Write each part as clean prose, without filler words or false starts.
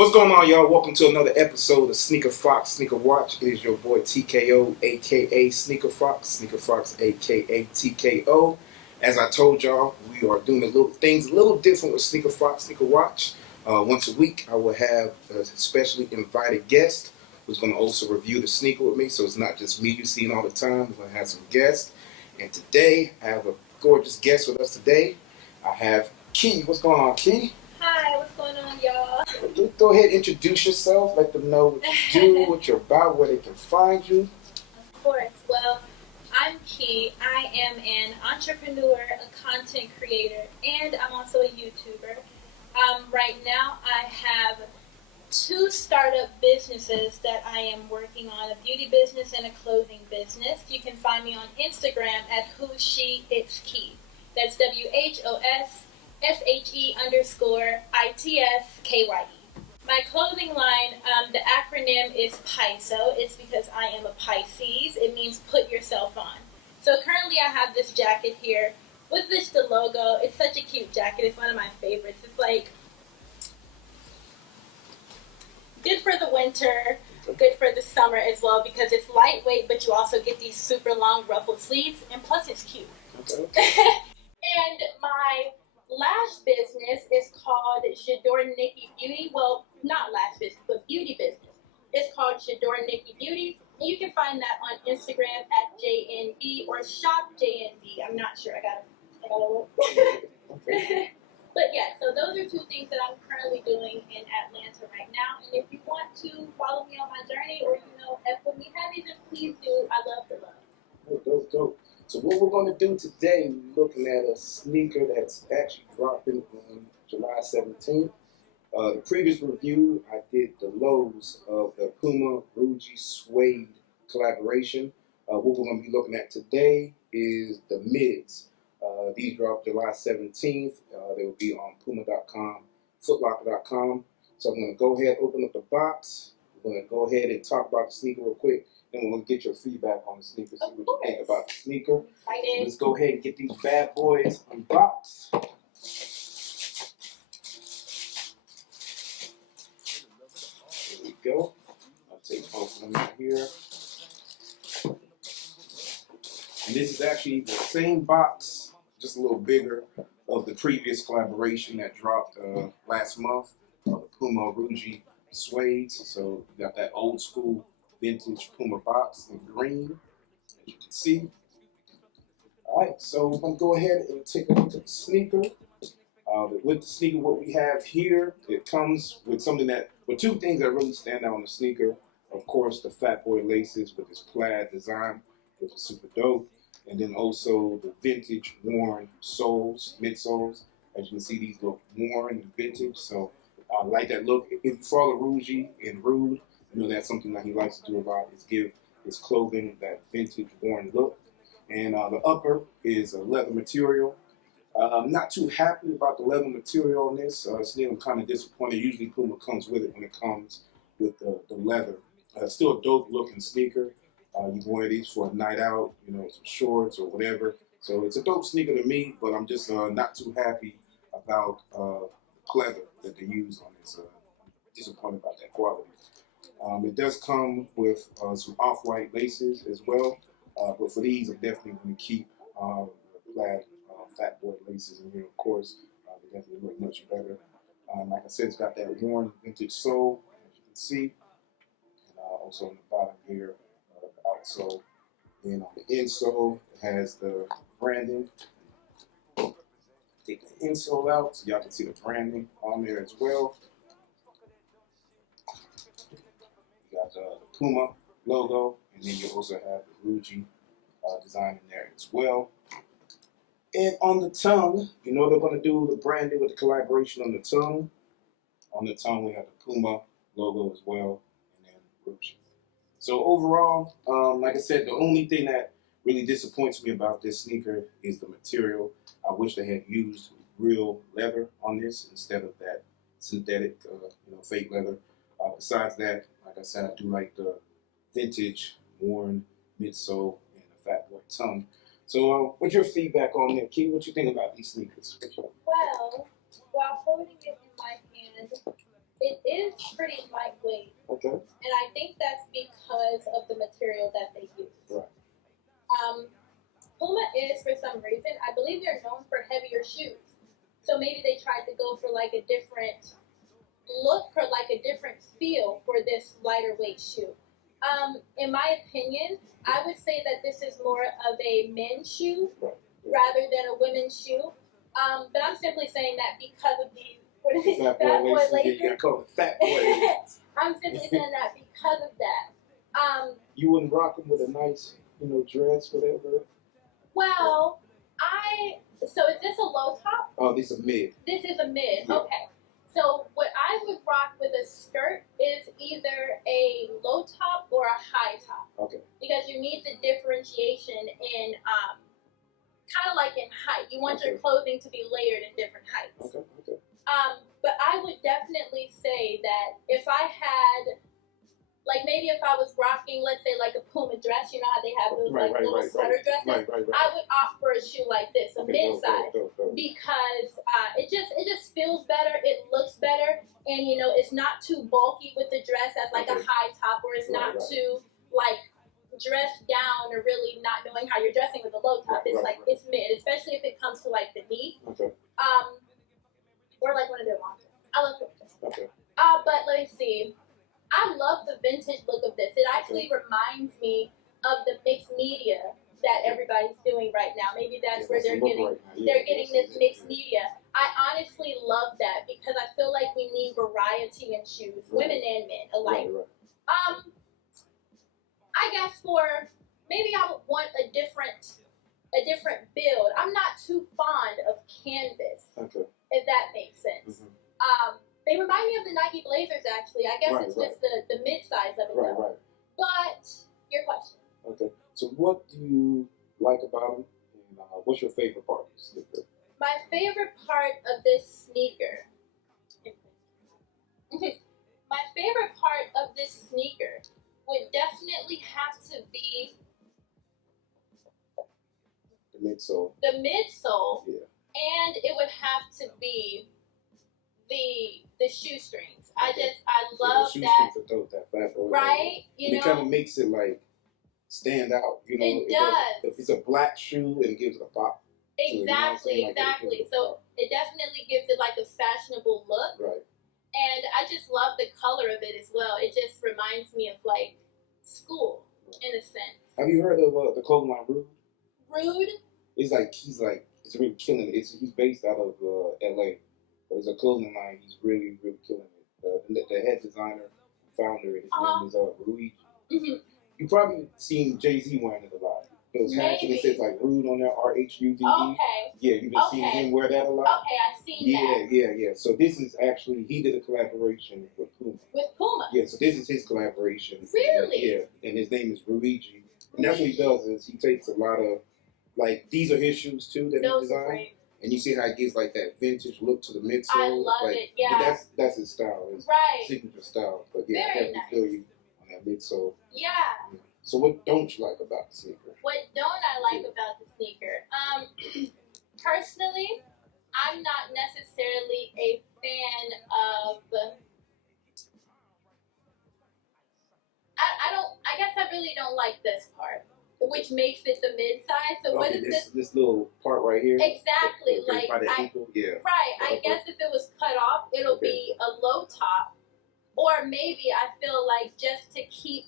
What's going on, y'all? Welcome to another episode of Sneaker Fox Sneaker Watch. It is your boy TKO, aka Sneaker Fox, aka TKO. As I told y'all, we are doing things a little different with Sneaker Fox Sneaker Watch. Once a week, I will have a specially invited guest who's going to also review the sneaker with me. So it's not just me you see all the time. We're going to have some guests. And today, I have a gorgeous guest with us today. I have Key. What's going on, Key? Hi, what's going on, y'all? Go ahead, introduce yourself. Let them know what you do, what you're about, where they can find you. Of course. Well, I'm Key. I am an entrepreneur, a content creator, and I'm also a YouTuber. Right now, I have 2 startup businesses that I am working on, a beauty business and a clothing business. You can find me on Instagram at whosheitskey. That's WHOSSHE_ITSKYE. My clothing line, the acronym is PISO. It's because I am a Pisces. It means put yourself on. So currently I have this jacket here with the logo. It's such a cute jacket. It's one of my favorites. It's like good for the winter, good for the summer as well because it's lightweight, but you also get these super long ruffled sleeves, and plus it's cute. Okay. And my lash business is called J'adore Nikki Beauty. Well, not lash business, but beauty business. It's called J'adore Nikki Beauty. And you can find that on Instagram at JNB or shop JNB. I'm not sure. I gotta look. Okay. But yeah, so those are 2 things that I'm currently doing in Atlanta right now. And if you want to follow me on my journey or, F with me heavy, then please do. I love the love. Dope. So what we're going to do today, we're looking at a sneaker that's actually dropping on July 17th. The previous review, I did the lows of the Puma Rhuigi Suede collaboration. What we're going to be looking at today is the mids. These drop July 17th. They will be on Puma.com, Footlocker.com. So I'm going to go ahead, open up the box. We're going to go ahead and talk about the sneaker real quick. Then we're going to get your feedback on the sneaker, see what you think about the sneaker. So let's go ahead and get these bad boys unboxed. There we go. I'll take both of them out here. And this is actually the same box, just a little bigger, of the previous collaboration that dropped last month, the Puma Rhuigi Suede. So you got that old school vintage Puma box in green, as you can see. All right, so we're going to go ahead and take a look at the sneaker. With the sneaker, what we have here, it comes with with 2 things that really stand out on the sneaker. Of course, the Fat Boy laces with this plaid design, which is super dope. And then also the vintage worn soles, midsoles. As you can see, these look worn and vintage. So I like that look. If you follow Rhuigi and Rhude, that's something that he likes to do a lot, is give his clothing that vintage worn look. And the upper is a leather material. I'm not too happy about the leather material on this. Still, I'm kind of disappointed. Usually Puma comes with it when it comes with the leather. Still a dope looking sneaker. You can wear these for a night out, some shorts or whatever. So it's a dope sneaker to me, but I'm just not too happy about the pleather that they use on this. I'm disappointed about that quality. It does come with some off-white laces as well, but for these, I'm definitely going to keep the plaid Fat Boy laces in here, of course. They definitely look much better. Like I said, it's got that worn vintage sole, as you can see, and also on the bottom here, the outsole. And on the insole, it has the branding. Take the insole out so y'all can see the branding on there as well. You got the Puma logo, and then you also have the Rhuigi design in there as well. And on the tongue, they're going to do the branding with the collaboration on the tongue. On the tongue, we have the Puma logo as well, and then Rhuigi. So overall, like I said, the only thing that really disappoints me about this sneaker is the material. I wish they had used real leather on this instead of that synthetic, fake leather. Besides that, like I said, I do like the vintage worn midsole and the Fat Boy tongue. So what's your feedback on that, Key? What you think about these sneakers? Well, while holding it in my hand, it is maybe they tried to go for like a different look or like a different feel for this lighter weight shoe. In my opinion, I would say that this is more of a men's shoe rather than a women's shoe. But I'm simply saying that because of the what is it, fat boy laces. Yeah, call it fat boy laces. I'm simply saying that because of that. You wouldn't rock them with a nice, dress, whatever. Well, so is this a low top? Oh, this is a mid. This is a mid. Yeah. Okay. So what I would rock with a skirt is either a low top or a high top. Okay. Because you need the differentiation in kind of like in height. You want your clothing to be layered in different heights. Okay. Okay. But I would definitely say that if I had, like maybe if I was rocking, let's say like a Puma dress, you know how they have those little sweater dresses? Right. I would opt for a shoe like this, a mid-size, because it just feels better, it looks better, and it's not too bulky with the dress as like a high top, or it's not too like dressed down or really not knowing how you're dressing with a low top. It's mid, especially if it comes to like the knee. Okay. Or like one of their long dress. I love it. Okay. But let me see. I love the vintage look of this. It actually reminds me of the mixed media that everybody's doing right now. Maybe that's where they're getting this mixed media. I honestly love that because I feel like we need variety in shoes, women and men alike. I guess for maybe I would want a different build. I'm not too fond of canvas. Okay. If that makes sense. They remind me of the Nike Blazers, actually. I guess it's just the mid-size of it, though. Right. But, your question. Okay. So what do you like about them? And what's your favorite part of the sneaker? My favorite part of this sneaker... My favorite part of this sneaker would definitely have to be... The midsole. The midsole. Yeah. And it would have to be the shoestrings. I love the that. Shoestrings are dope, that fat boy. Right? It kind of makes it like stand out. It does. If it's a black shoe, it gives it a pop. Exactly. So it definitely gives it like a fashionable look. Right. And I just love the color of it as well. It just reminds me of like school in a sense. Have you heard of the clothing line Rhude? Rhude? He's really killing it. He's based out of LA. But it's a clothing line. He's really, really killing it. The head designer, founder, his name is Rhude. Mm-hmm. You probably seen Jay-Z wearing it a lot. Those hats and it says like Rhude on there, R-H-U-D-E. Okay. Yeah, you've been seeing him wear that a lot. Okay, I've seen that. Yeah. So this is actually, he did a collaboration with Puma. With Puma? Yeah, so this is his collaboration. Really? Yeah, and his name is Rhuigi. And that's what he does is he takes a lot of, like, these are his shoes too that he designed. Great. And you see how it gives like that vintage look to the midsole. I love it, yeah. But that's his style, his signature style. But yeah, I definitely feel you on that midsole. Yeah. So what don't you like about the sneaker? What don't I like about the sneaker? Personally, I'm not necessarily a fan of. I guess I really don't like this part, which makes it the mid-size. So what is this? This little part right here. Exactly, by the ankle. Yeah. Right. I guess if it was cut off, it'll be a low top, or maybe I feel like just to keep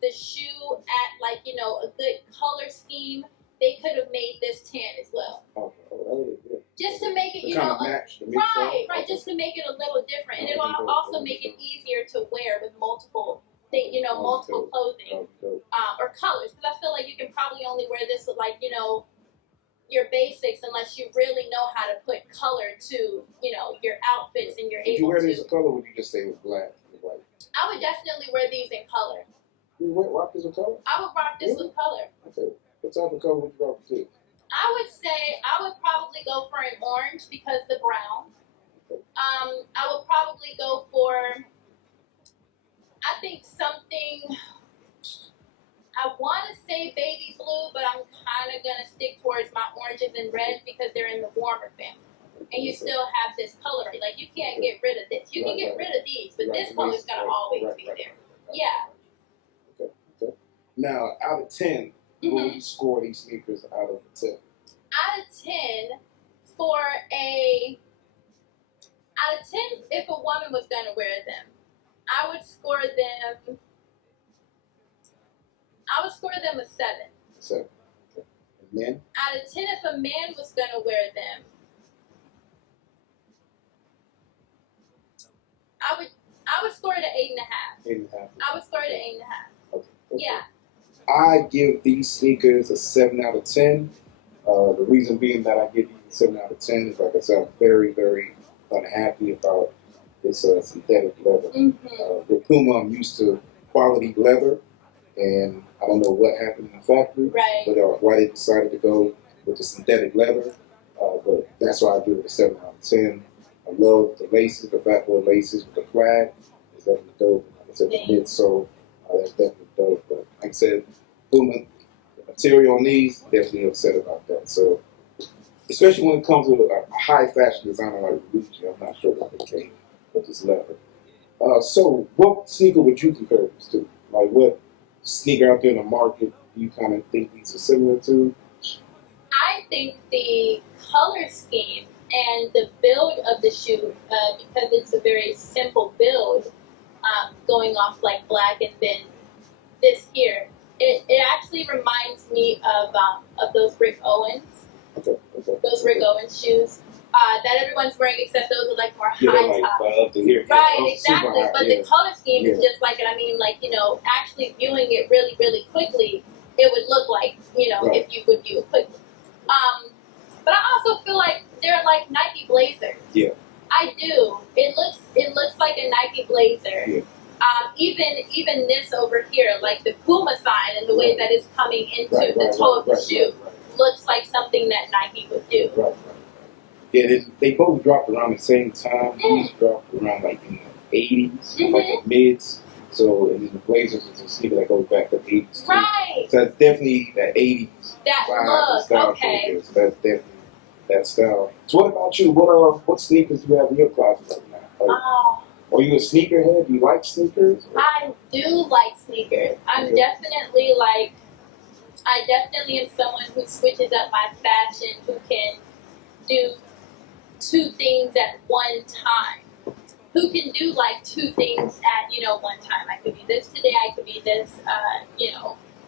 the shoe at like a good color scheme, they could have made this tan as well. Just to make it match the right. Just to make it a little different, and it'll also make it easier to wear with multiple clothing or colors, because I feel like you can probably only wear this with like your basics unless you really know how to put color to your outfits and you're able to. If you wear these in color, would you just say with black and white? I would definitely wear these in color. You would rock this with color? I would rock this with color. Okay. What type of color would you rock with? I would say I would probably go for an orange because the brown. Okay. I would probably go for, I think something, I want to say baby blue, but I'm kind of going to stick towards my oranges and reds because they're in the warmer family. And you still have this coloring. Like, you can't get rid of this. You can get rid of these, but this color's going to always be there. Yeah. Okay. Now, out of 10, what would you score these sneakers out of 10? Out of 10, for a Out of 10, if a woman was gonna wear them, I would score them. I would score them a 7. 7. Okay. And men? Out of 10, if a man was gonna wear them, I would score it an 8.5. 8.5. I would score it an 8.5. Okay. Yeah. I give these sneakers a 7 out of 10. The reason being that I give these a 7 out of 10 is, like I said, I'm very, very unhappy about this synthetic leather. With Puma, I'm used to quality leather, and I don't know what happened in the factory, Right. but why they decided to go with the synthetic leather. But that's why I give it a 7 out of 10. I love the laces, the fat boy laces with the flag. It's definitely dope. Like I said, the midsole, that's definitely dope. But like I said, Puma, the material on these, definitely upset about that. So, especially when it comes to a high fashion designer like Rhude, I'm not sure what they came with this leather. So, what sneaker would you compare this to? Like, what sneaker out there in the market do you kind of think these are similar to? I think the color scheme and the build of the shoe, because it's a very simple build, going off like black and then this here, it actually reminds me of those Rick Owens, those Rick Owens shoes that everyone's wearing, except those are like more high top. Up to here. Right, Yeah, exactly. high, But the color scheme is just like it. I mean, like, actually viewing it really, really quickly, it would look like, if you would view it quickly. But I also feel like they're like Nike Blazers. Yeah. I do. It looks like a Nike Blazer. Yeah. Even this over here, like the Puma sign and the way that it's coming into the toe of the shoe, looks like something that Nike would do. Right. Yeah, they both dropped around the same time. These dropped around like in the 80s, like the mids. So, and then the Blazers is a sneaker that goes back to the 80s. Right. So that's definitely that 80s. That vibe, look, style okay. So that's definitely that style. So what about you? What sneakers do you have in your closet right now? Like, are you a sneakerhead? Do you like sneakers? I do like sneakers. I definitely am someone who switches up my fashion, who can do 2 things at one time. Who can do like 2 things at, one time. I could be this today, I could be this,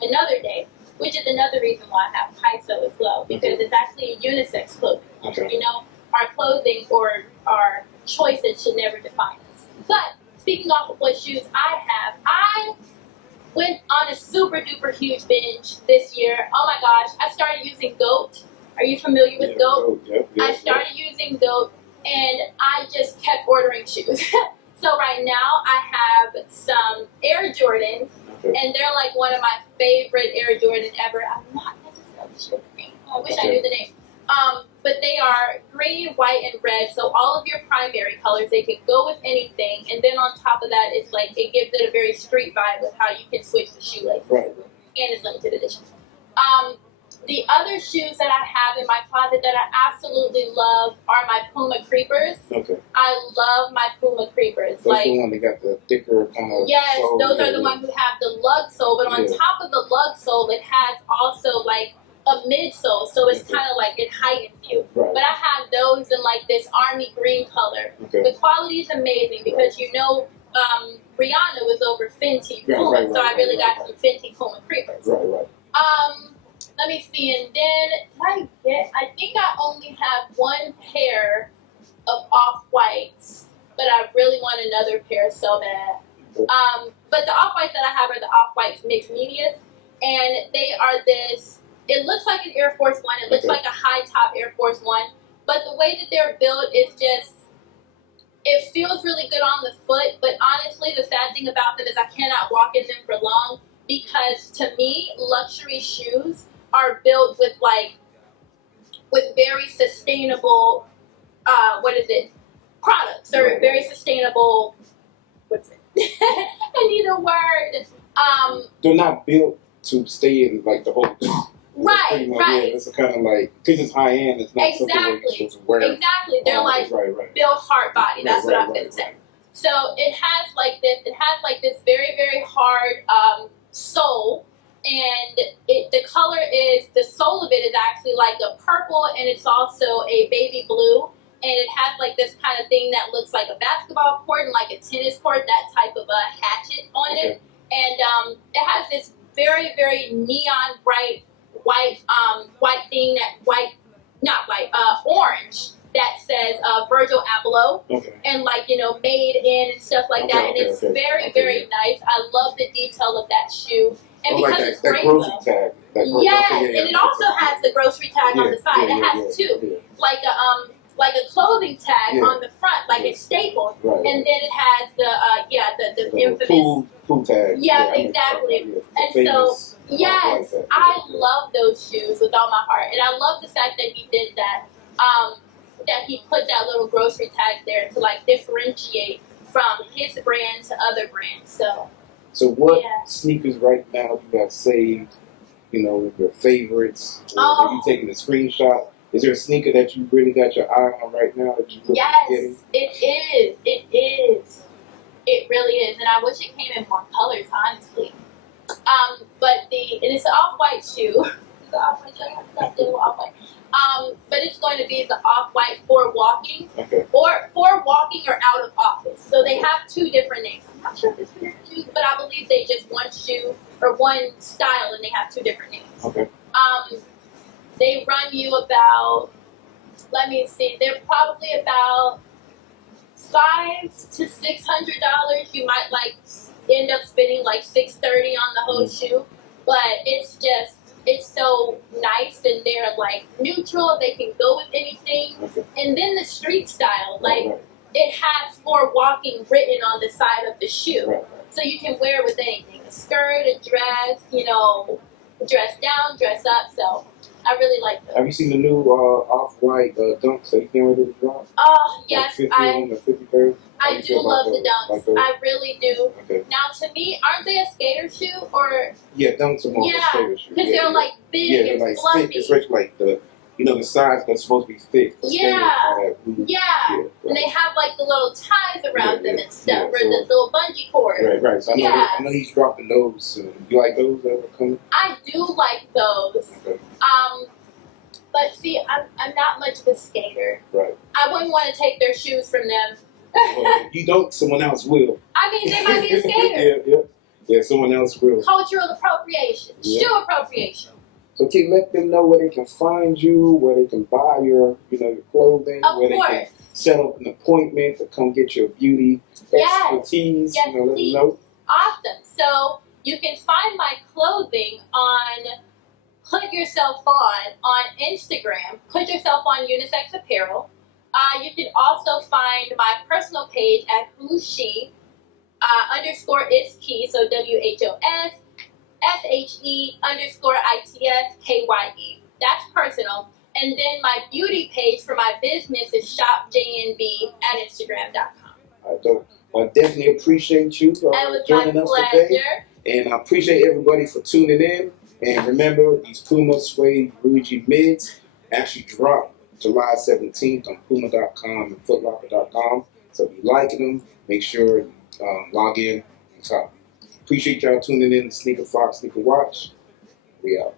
another day. Which is another reason why I have Kaiso as well, because it's actually a unisex clothing. Okay. Our clothing or our choices should never define us. But speaking off of what shoes I went on a super duper huge binge this year. Oh my gosh, I started using GOAT. Are you familiar with GOAT? Yep. I started using GOAT and I just kept ordering shoes. So right now I have some Air Jordans. And they're like one of my favorite Air Jordan ever. I'm not necessarily sure the name. I wish I knew the name. But they are green, white, and red. So all of your primary colors, they can go with anything. And then on top of that, it's like it gives it a very street vibe with how you can switch the shoelaces. Right. And it's limited edition. The other shoes that I have in my closet that I absolutely love are my Puma Creepers. Okay. I love my Puma Creepers. That's the one that got the thicker kind of. Yes, sole. those are the ones who have the lug sole, but on top of the lug sole, it has also like a midsole, so it's kind of like it heightens you. Right. But I have those in like this army green color. Okay. The quality is amazing because Rihanna was over Fenty Puma, so I really got some Fenty Puma Creepers. Right. Let me see, and then I think I only have one pair of off-whites, but I really want another pair so bad. But the off-whites that I have are the off-whites mixed medias, and they are this, it looks like an Air Force One, it looks like a high-top Air Force One, but the way that they're built is just, it feels really good on the foot, but honestly, the sad thing about them is I cannot walk in them for long, because to me, luxury shoes are built with very sustainable, products. They're very sustainable, I need a word. They're not built to stay in like the whole thing. Right. Yeah, it's kind of like, because it's high end, it's not something where you're supposed to wear. Exactly. They're built heart body. That's what I'm going to say. So it has like this very, very hard sole, and the sole of it is actually like a purple, and it's also a baby blue, and it has like this kind of thing that looks like a basketball court and like a tennis court, that type of a hatchet on it, and it has this very, very neon bright white thing, that orange, that says Virgil Abloh, and like, you know, made in and stuff like that, and it's very, very nice. I love the detail of that shoe, and because like it's that great grocery though. tag. Yes, and it also has the grocery tag on the side. It has two, like a clothing tag on the front, like it's stapled, and then it has the infamous pool tag. Yeah, exactly. And so, yes, I love those shoes with all my heart, and I love the fact that he did that. That he put that little grocery tag there to like differentiate from his brand to other brands. So what sneakers right now you got saved? You know, your favorites. Or are you taking a screenshot? Is there a sneaker that you really got your eye on right now that you look at getting? It is. It is. It really is, and I wish it came in more colors, honestly. But it's an off-white shoe. It's an off-white shoe. I have to off-white. But it's going to be the off-white for walking, or for walking or out of office. So they have two different names. I'm not sure if it's different shoes, but I believe they just one shoe or one style, and they have two different names. They run you about, let me see, they're probably about $500 to $600. You might like end up spending like $630 on the whole shoe, but it's so nice, and they're like neutral. They can go with anything, and then the street style, like it has for walking written on the side of the shoe, so you can wear it with anything, a skirt, a dress, you know, dress down, dress up. So I really like those. Have you seen the new off-white dunks that you came ready to drop? Oh, yes, like 50 I do love the dunks. I really do. Now, to me, aren't they a skater shoe? Or dunks are more of a skater shoe. Because they're like big and like fluffy. Thick, especially like the size that's supposed to be thick. And they have like the little ties around them and stuff, or the little bungee cord. Right. So I know he's dropping those soon. You like those that are coming? I do like those. But see, I'm not much of a skater. Right. I wouldn't want to take their shoes from them. Well, you don't, someone else will. I mean, they might be a skater. Yeah, someone else will. Cultural appropriation. Shoe appropriation. So can you let them know where they can find you, where they can buy your clothing, where they can set up an appointment to come get your beauty expertise. Yes, let them know. Awesome. So you can find my clothing on Put Yourself on Instagram. Put Yourself on Unisex Apparel. You can also find my personal page at Who's She _ It's Key. So WHOS SHE _ ITSKYE. That's personal. And then my beauty page for my business is shopjnb at Instagram.com. I definitely appreciate you for joining us today. And I appreciate everybody for tuning in. And remember, these Puma Suede Rhude mids actually drop July 17th on Puma.com and Footlocker.com. So if you're liking them, make sure you log in and top. Appreciate y'all tuning in to Sneaker Fox, Sneaker Watch. We out.